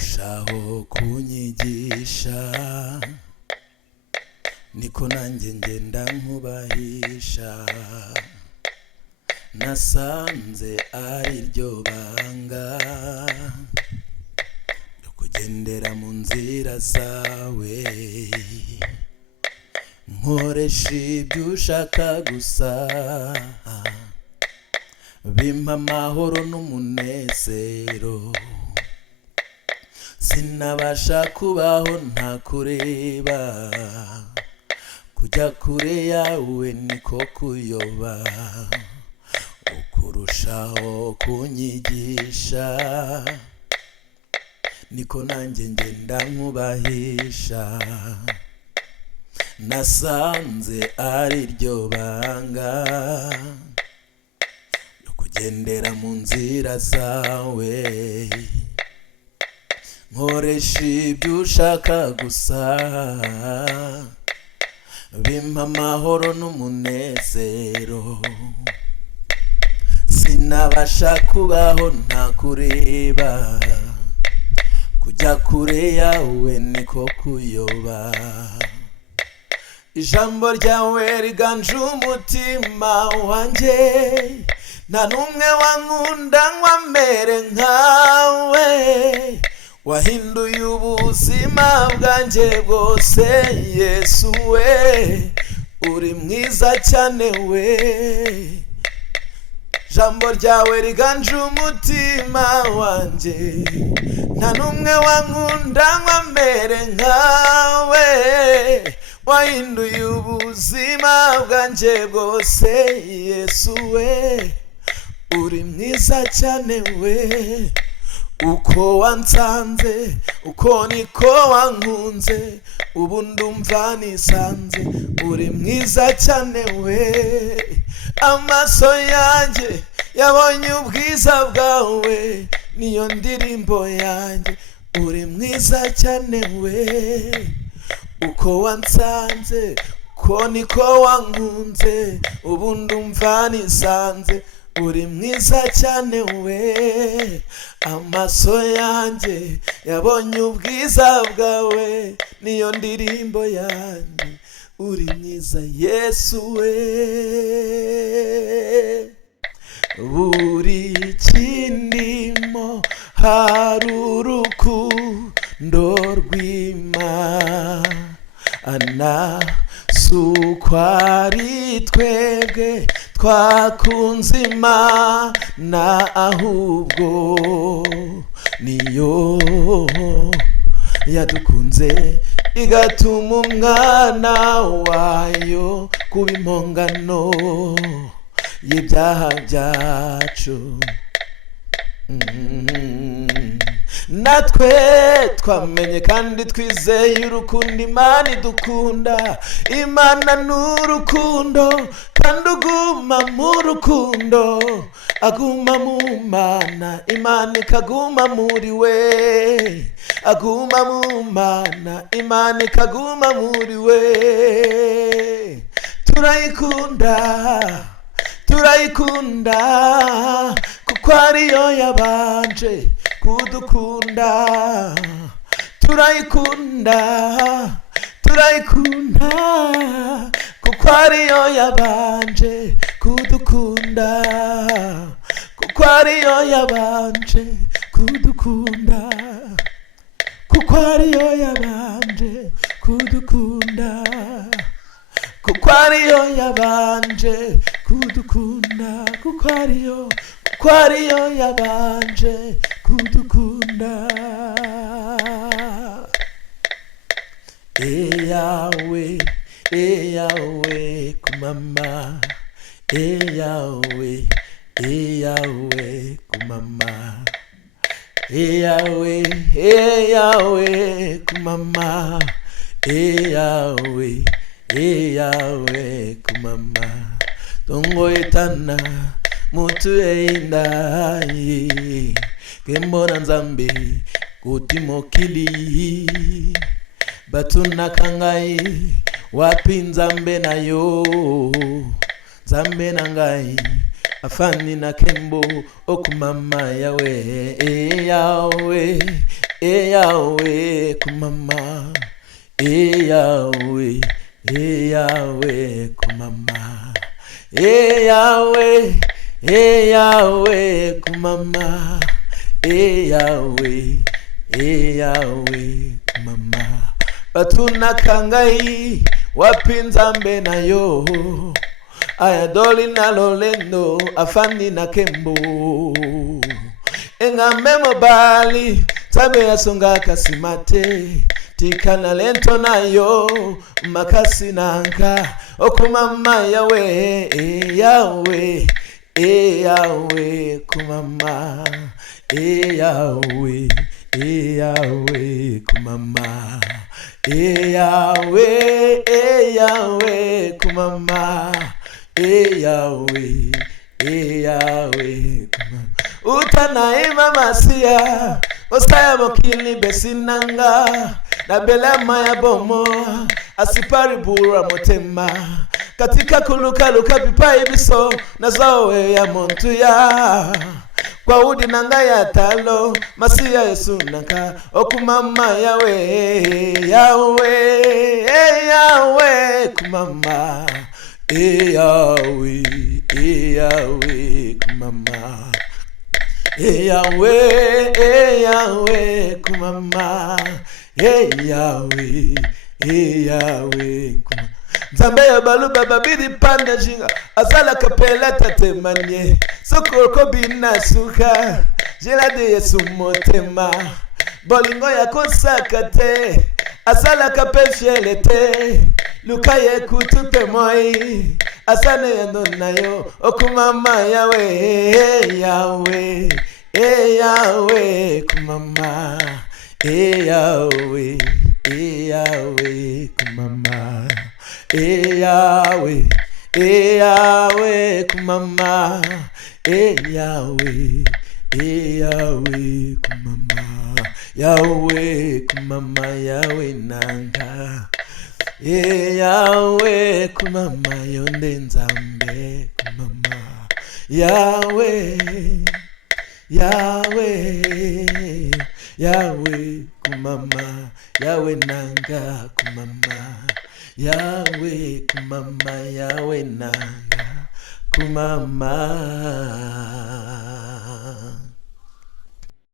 urushaho kunyigisha, niko nanjye ngenda nkubahisha. Nasanze ari ryo banga ryo kugendera mu nzira zawe, nkoresha ibyo ushaka gusa, bimpa amahoro n'umunezero. Sinabasha kubaho nta kureba, kujya kure yawe niko kuyoba. Ukurushaho kunyigisha, niko nanjye ngenda nkubahisha. Nasanze ari ryo banga ryo kugendera mu nzira zawe, nkoresha ibyo ushaka gusa, bimpa amahoro n'umunezero. Sinabasha kubaho nta kureba, kujya kure yawe niko kuyoba. Ijambo ryawe riganje umutima wanjye, nta n'umwe wankunda ngo amere nkawe. Wahinduye ubuzima bwanjye bwose, Yesu we, uri mwiza cyane we. Ijambo ryawe riganje umutima wanjye, nta n'umwe wankunda ngo amere nkawe. Wahinduye ubuzima bwanjye bwose, Yesu we, uri mwiza cyane we. Uko wansanze uko niko wankunze, ubu ndumva nisanze. Uri mwiza cyane we, amaso yanjye yabonye ubwiza bwawe, niyo ndirimbo yanjye. Uri mwiza cyane we, uko wansanze uko niko wankunze, ubu ndumva nisanze. Uri mwiza cyane we, amaso yanjye yabonye ubwiza bwawe, niyo ndirimbo yanjye. Uri mwiza Yesu we. Buri kindimo hari urukundo rw'Imana, suko ari twebwe twakunze Imana, ahubwo niyo yadukunze igatuma umwana wayo kuba impongano y'ibyaha byacu. Natwe twamenye kandi twizeye urukundo Imana idukunda. Imana ni urukundo kandi uguma mu rukundo, aguma mu Mana, Imana ikaguma muri we. Aguma mu Mana, Imana ikaguma muri we. Turayikunda, turayikunda, kuko ariyo yabanje kudukunda. Turayikunda, turayikunda, kuko ariyo yabanje kudukunda. Kuko ariyo yabanje kudukunda. Kuko ariyo yabanje kudukunda. Kuko ariyo yabanje kudukunda. Kuko ariyo yabanje kudukunda. Eyawe, eyawe kumama, eyawe, eyawe kumama, eyawe, eyawe kumama, eyawe, eyawe kumama. Tongo etana mutu eindai, kembona nzambe kuti mokili. Batuna kangai wapi nzambe nayo, nzambe nangai afani na kembo okumama yawe, yawe, Yahweh kumama, Yahweh, Yahweh kumama, Yahweh, Yahweh kumama, Yahweh, Yahweh kumama. Batuna kangai wapinza mbe nayo, ayadoli na lolendo afani na kembo. Engambe mobali tabe yasonga kasimate, tikana lento nayo makasi nanka. Okumama Yahweh, Yahweh, Yahweh kumama, Yahweh, Yahweh kumama, Yahweh, Yahweh kumama, Yahweh, Yahweh kumama. Utanaima masia osaya mokili besinanga, na belema ya bomo asipari bura motema. Katika kuluka luka pipa ibiso na zawe ya montu ya kwa udi nanga ya talo masia Yesu nanga. Okumama Yahweh, Yahweh, Yahweh kumama, Yahweh, Yahweh kumama, Yahweh, Yahweh kumama, Yahweh, Yahweh kumama. Zambe ya balu baba bidi panda jinga azala kapela tatemanye sokoko bina suka jela de Yesu motema bolingo ya konsakate azala kapeshelete luka ye kutupe moi asane yendo nayo. Okumama Yahweh, Yahweh, Yahweh kumama, Yahweh, Yahweh kumama, Yahweh, Yahweh kumama, Yahweh, Yahweh kumama, Yahweh kumama, Yahweh nanga, Yahweh kumama yonde nzambe kumama, Yahweh, Yahweh, Yahweh kumama, Yahweh nanga kumama, Yahweh kumama, Yahweh nanga kumama.